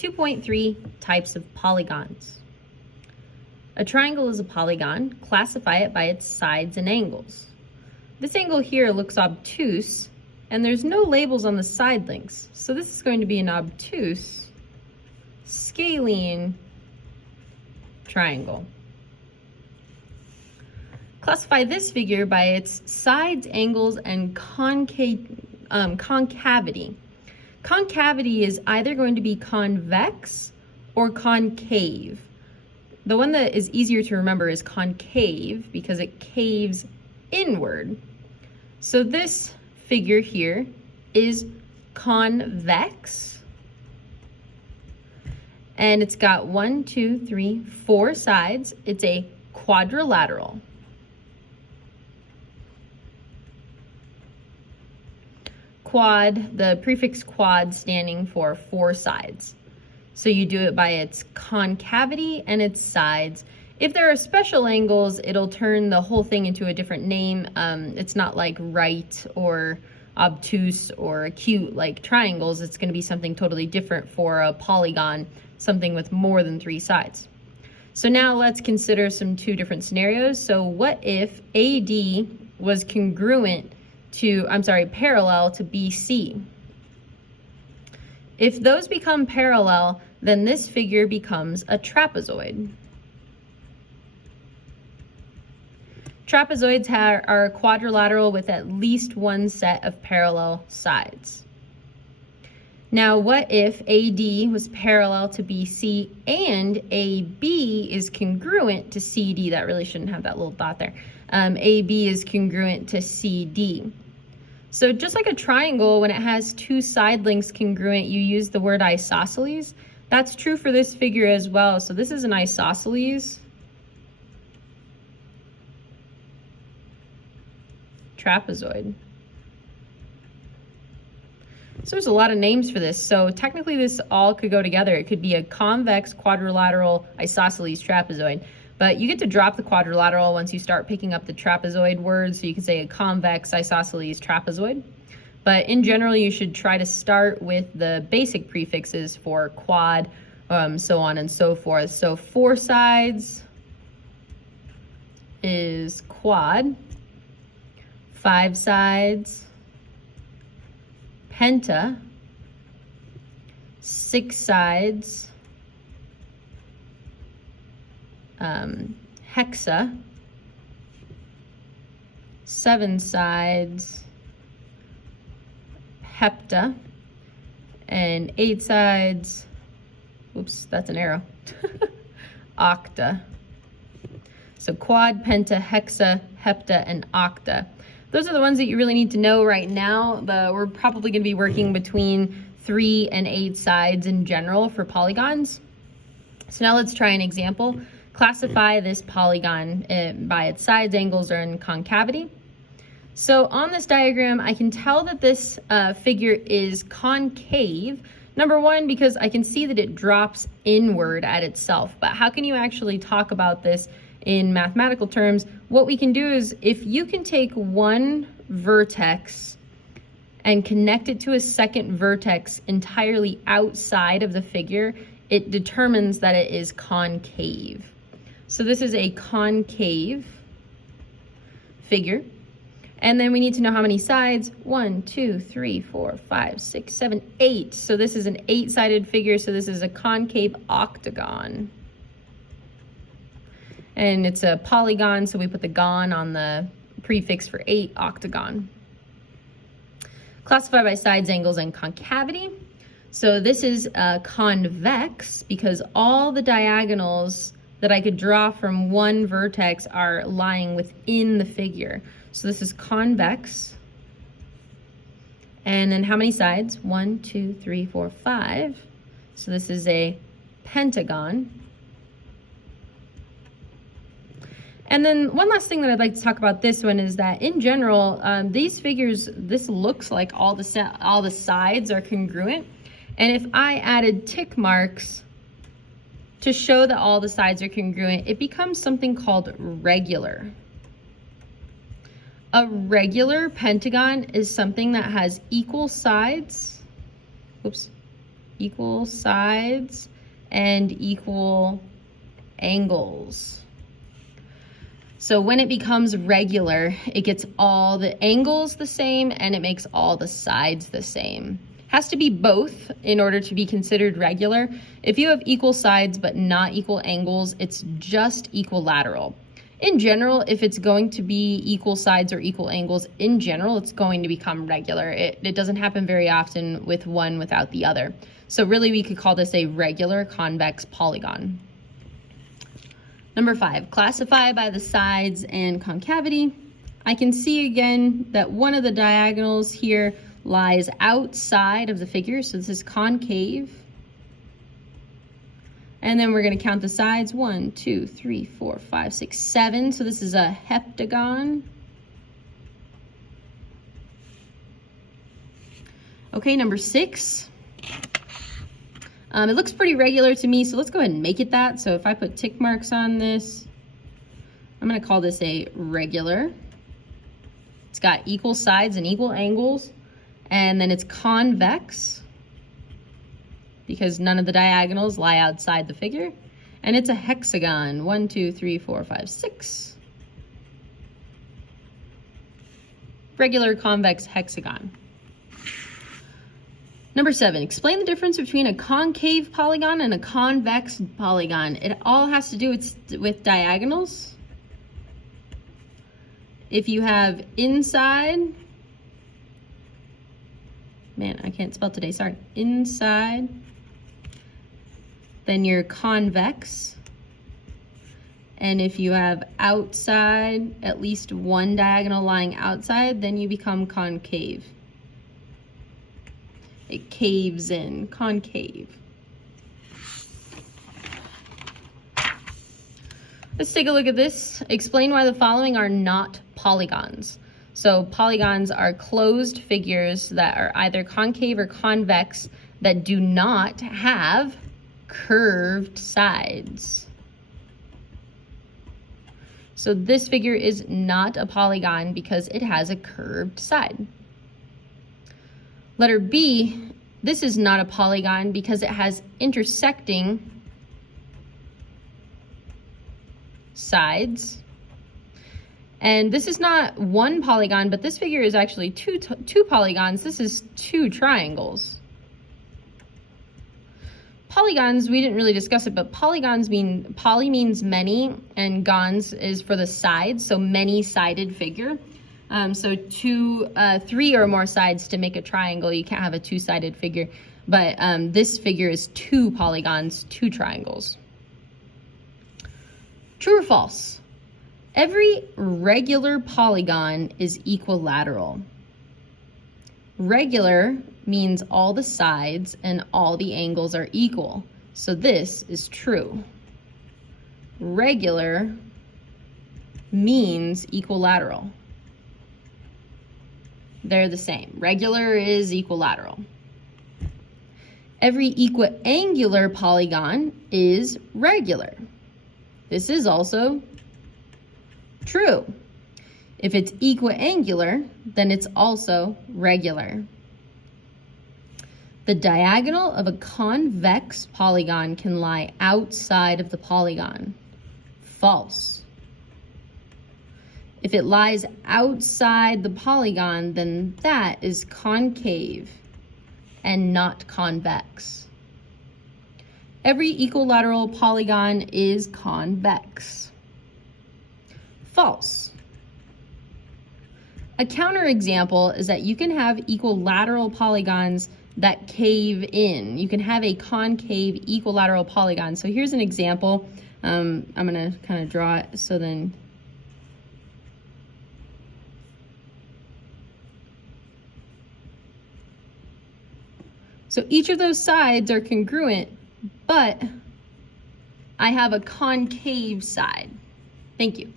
2.3 Types of Polygons. A triangle is a polygon. Classify it by its sides and angles. This angle here looks obtuse, and there's no labels on the side links, so this is going to be an obtuse scalene triangle. Classify this figure by its sides, angles, and concavity. Concavity is either going to be convex or concave. The one that is easier to remember is concave because it caves inward. So this figure here is convex, and it's got 1, 2, 3, 4 sides. It's a quadrilateral. Quad, the prefix quad standing for 4 sides. So you do it by its concavity and its sides. If there are special angles, it'll turn the whole thing into a different name. It's not like right or obtuse or acute like triangles. It's going to be something totally different for a polygon, something with more than 3 sides. So now let's consider two different scenarios. So what if AD was parallel to BC? If those become parallel, then this figure becomes a trapezoid. Trapezoids are quadrilateral with at least one set of parallel sides. Now, what if AD was parallel to BC and AB is congruent to CD? That really shouldn't have that little dot there. AB is congruent to CD. So just like a triangle, when it has 2 side lengths congruent, you use the word isosceles. That's true for this figure as well. So this is an isosceles trapezoid. So there's a lot of names for this. So technically this all could go together. It could be a convex quadrilateral isosceles trapezoid. But you get to drop the quadrilateral once you start picking up the trapezoid words. So you can say a convex isosceles trapezoid. But in general, you should try to start with the basic prefixes for quad, so on and so forth. So 4 sides is quad. 5 sides, penta. 6 sides, hexa. 7 sides, hepta. And 8 sides, oops, that's an arrow, octa. So quad, penta, hexa, hepta, and octa. Those are the ones that you really need to know right now. We're probably going to be working between 3 and 8 sides in general for polygons. So now let's try an example. Classify this polygon by its sides, angles, and concavity. So on this diagram, I can tell that this figure is concave. Number one, because I can see that it drops inward at itself. But how can you actually talk about this in mathematical terms? What we can do is, if you can take one vertex and connect it to a second vertex entirely outside of the figure, it determines that it is concave. So this is a concave figure. And then we need to know how many sides. 1, 2, 3, 4, 5, 6, 7, 8. So this is an 8-sided figure, so this is a concave octagon. And it's a polygon, so we put the gon on the prefix for 8, octagon. Classify by sides, angles, and concavity. So this is convex because all the diagonals that I could draw from one vertex are lying within the figure. So this is convex. And then how many sides? 1, 2, 3, 4, 5. So this is a pentagon. And then one last thing that I'd like to talk about this one is that in general, these figures, this looks like all the sides are congruent. And if I added tick marks to show that all the sides are congruent, it becomes something called regular. A regular pentagon is something that has equal sides. Oops. equal sides and equal angles. So when it becomes regular, it gets all the angles the same and it makes all the sides the same. Has to be both in order to be considered regular. If you have equal sides but not equal angles, it's just equilateral. In general, if it's going to be equal sides or equal angles, in general, it's going to become regular. It doesn't happen very often with one without the other. So really, we could call this a regular convex polygon. Number 5, classify by the sides and concavity. I can see again that one of the diagonals here lies outside of the figure, so this is concave. And then we're going to count the sides, 1, 2, 3, 4, 5, 6, 7. So this is a heptagon. Okay, number 6. It looks pretty regular to me, so let's go ahead and make it that. So if I put tick marks on this, I'm going to call this a regular. It's got equal sides and equal angles, and then it's convex because none of the diagonals lie outside the figure, and it's a hexagon. 1, 2, 3, 4, 5, 6. Regular convex hexagon. Number 7, explain the difference between a concave polygon and a convex polygon. It all has to do with diagonals. If you have inside, man, I can't spell today, sorry, inside, then you're convex. And if you have outside, at least one diagonal lying outside, then you become concave. It caves in, concave. Let's take a look at this. Explain why the following are not polygons. So polygons are closed figures that are either concave or convex that do not have curved sides. So this figure is not a polygon because it has a curved side. Letter B, this is not a polygon because it has intersecting sides. And this is not one polygon, but this figure is actually two polygons. This is 2 triangles. Polygons, we didn't really discuss it, but polygons mean, poly means many, and gons is for the sides, so many-sided figure. So 3 or more sides to make a triangle. You can't have a 2-sided figure, but this figure is 2 polygons, 2 triangles. True or false? Every regular polygon is equilateral. Regular means all the sides and all the angles are equal. So this is true. Regular means equilateral. They're the same. Regular is equilateral. Every equiangular polygon is regular. This is also true. If it's equiangular, then it's also regular. The diagonal of a convex polygon can lie outside of the polygon. False. If it lies outside the polygon, then that is concave and not convex. Every equilateral polygon is convex. False. A counterexample is that you can have equilateral polygons that cave in. You can have a concave equilateral polygon. So here's an example. I'm gonna kind of draw it so then so each of those sides are congruent, but I have a concave side. Thank you.